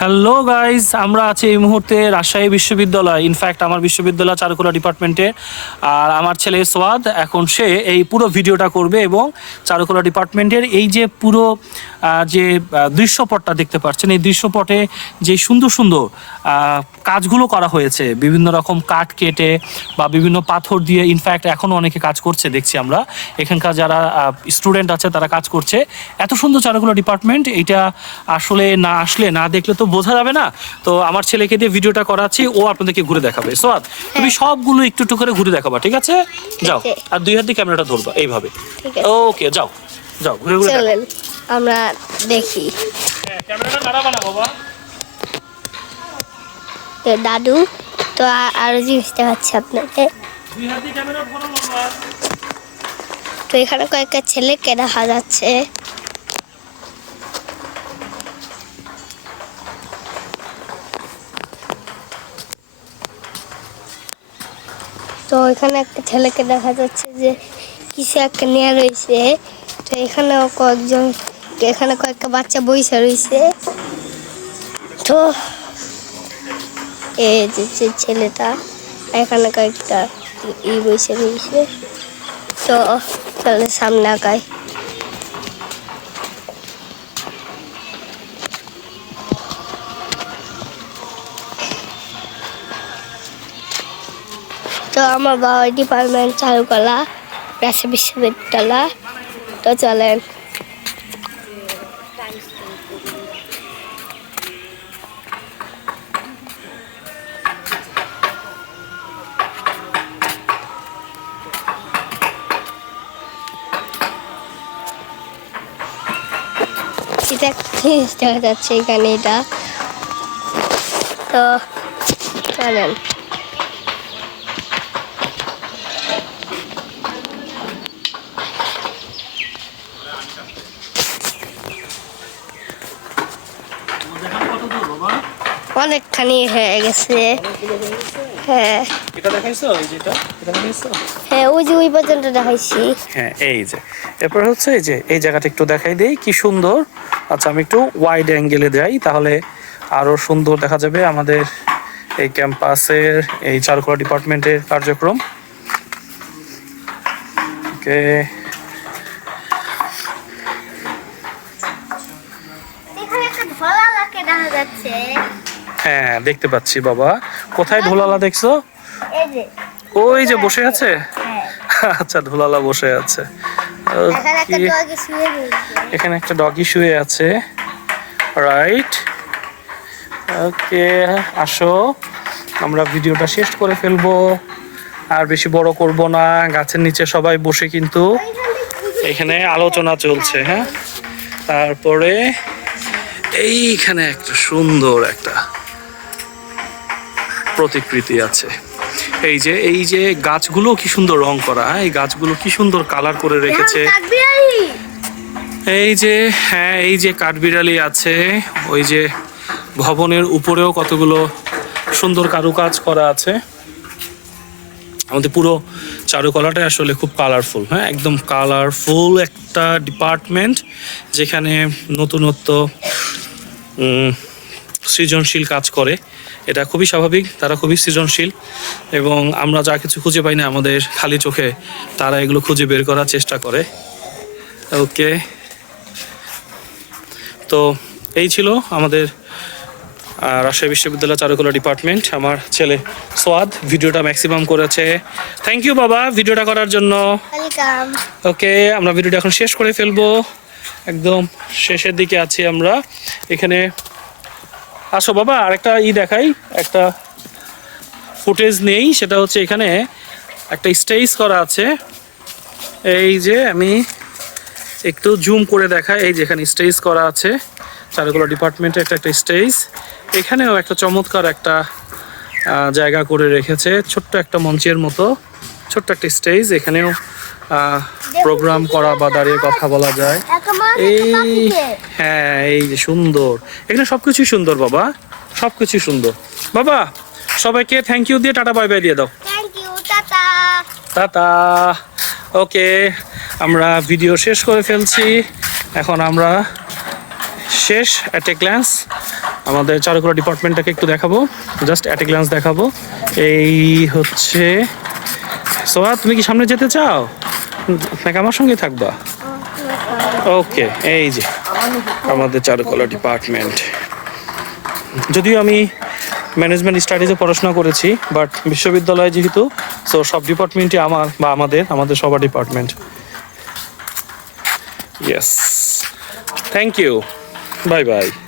Hello guys আমরা আছি এই মুহূর্তে রাজশাহী বিশ্ববিদ্যালয় ইনফ্যাক্ট আমার বিশ্ববিদ্যালয় চারুকলা ডিপার্টমেন্টে আর আমার ছেলে সোয়াদ, এখন সে এই পুরো ভিডিওটা করবে এবং চারুকলা ডিপার্টমেন্টের এই যে পুরো যে দৃশ্যপটটা দেখতে পাচ্ছেন, এই দৃশ্যপটে যে সুন্দর সুন্দর কাজগুলো করা হয়েছে, বিভিন্ন রকম কাঠ কেটে বা বিভিন্ন পাথর দিয়ে ইনফ্যাক্ট এখনও অনেকে কাজ করছে, দেখছি আমরা। এখানকার যারা স্টুডেন্ট আছে, তারা কাজ করছে। এত সুন্দর চারুকলা ডিপার্টমেন্ট এটা আসলে না আসলে না দেখলে তো বোঝা যাবে না। তো আমার ছেলেকে দিয়ে ভিডিওটা করাচ্ছি ও আপনাদেরকে ঘুরে দেখাবে। সোয়াদ তুমি সবগুলো একটু একটু করে ঘুরে দেখাবা ঠিক আছে? যাও আর দুই হাত দিয়ে ক্যামেরাটা ধরবা এইভাবে। ওকে যাও যাও ঘুরে ঘুরে আমরা দেখি। হ্যাঁ, ক্যামেরাটা না বাবা? তো দাদু তো আরও জিনিস দেখাচ্ছি আপনাকে। দুই হাত ক্যামেরা ধরো বাবা। তো এখানে কয়েকটা ছেলেকে দেখা যাচ্ছে। তো এখানে একটা ছেলেকে দেখা যাচ্ছে যে কিসে একটা নিয়ে রয়েছে। তো এখানেও কয়েকজন, এখানে কয়েকটা বাচ্চা বইসা রয়েছে। তো এই যে ছেলেটা, এখানে কয়েকটা ই- বইসা রয়েছে। তো তাহলে সামনে আগায়। তো আমার বাবা ডিপার্টমেন্ট চালু চারুকলা রাজশাহী বিশ্ববিদ্যালয়। তো চলেন। এটা দেখা যাচ্ছে এখানে এটা? তো চলেন। অনেকখানি হয়ে গেছে। হ্যাঁ। এটা দেখাইছো? এই যেটা? এটা দেখাইছো? হ্যাঁ ওই যে ওই পর্যন্ত দেখাইছি। হ্যাঁ এই যে। এরপর হচ্ছে এই যে এই জায়গাটা একটু দেখাই দেই কি সুন্দর। আচ্ছা আমি একটু ওয়াইড অ্যাঙ্গেলে যাই তাহলে আরও সুন্দর দেখা যাবে আমাদের এই ক্যাম্পাসের এই চারুকলা ডিপার্টমেন্টের কার্যক্রম। ওকে। এখানে একটা ধলা দেখা যাচ্ছে। হ্যাঁ দেখতে পাচ্ছি বাবা। কোথায় ধোলালা দেখছ? ওই যে বসে আছে? হ্যাঁ আচ্ছা ধোলালা বসে আছে। এখানে একটা ডগি শুয়ে আছে। রাইট ওকে আসো। আমরা ভিডিওটা শেষ করে ফেলব। আর বেশি বড় করব না। গাছের নিচে সবাই বসে কিন্তু এখানে আলোচনা চলছে হ্যাঁ? তারপরে এইখানে একটা সুন্দর একটা প্রতিকৃতি আছে। এই যে এই যে গাছগুলো কি সুন্দর রং করা হ্যাঁ? এই গাছগুলো কি সুন্দর কালার করে রেখেছে। এই যে হ্যাঁ এই যে কাঠবিড়ালি আছে ওই যে ভবনের উপরেও কতগুলো সুন্দর কারুকাজ করা আছে। আমাদের পুরো চারুকলাটাই আসলে খুব কালারফুল হ্যাঁ? একদম কালারফুল একটা ডিপার্টমেন্ট যেখানে নতুনত্ব সৃজনশীল কাজ করে। এটা খুবই স্বাভাবিক তারা খুবই সৃজনশীল এবং আমরা যা কিছু খুঁজে পাই না আমাদের খালি চোখে তারা এগুলো খুঁজে বের করার চেষ্টা করে। ওকে। তো এই ছিল আমাদের রাজশাহী বিশ্ববিদ্যালয় চারুকলা ডিপার্টমেন্ট আমার ছেলে সোয়াদ। ভিডিওটা ম্যাক্সিমাম করেছে। থ্যাংক ইউ বাবা ভিডিওটা করার জন্য। ওকে আমরা ভিডিওটা এখন শেষ করে ফেলব। একদম শেষের দিকে আছি আমরা। এখানে আসো বাবা, আরেকটা ই দেখাই। একটা ফুটেজ নেই, সেটা হচ্ছে এখানে একটা স্টেজ করা আছে। এই যে আমি একটু জুম করে দেখাই, এই যে এখানে স্টেজ করা আছে, চারুকলা ডিপার্টমেন্টে একটা একটা স্টেজ। এখানেও একটা চমৎকার একটা জায়গা করে রেখেছে, ছোট্ট একটা মঞ্চের মতো, ছোট্ট একটা স্টেজ, এখানেও প্রোগ্রাম করা বা দাঁড়িয়ে কথা বলা যায়। এই হ্যাঁ এই যে সুন্দর। এখানে সবকিছুই সুন্দর বাবা। সবকিছুই সুন্দর। বাবা সবাইকে থ্যাংক ইউ দিয়ে টাটা বাই বাই দিয়ে দাও। টাটা। ওকে আমরা ভিডিও শেষ করে ফেলছি। এখন আমরা শেষ অ্যাট এ গ্ল্যান্স আমাদের চারুকলা ডিপার্টমেন্টটাকে একটু দেখাবো। জাস্ট অ্যাট এ গ্লান্স দেখাবো। এই হচ্ছে সোহা তুমি কি সামনে যেতে চাও? নাকি আমার সঙ্গে থাকবা? ওকে, এই যে, আমাদের চারুকলা ডিপার্টমেন্ট যদিও আমি ম্যানেজমেন্ট স্টাডিজে পড়াশোনা করেছি বাট বিশ্ববিদ্যালয় যেহেতু সো সব ডিপার্টমেন্টই আমার বা আমাদের আমাদের সবার department yes thank you bye bye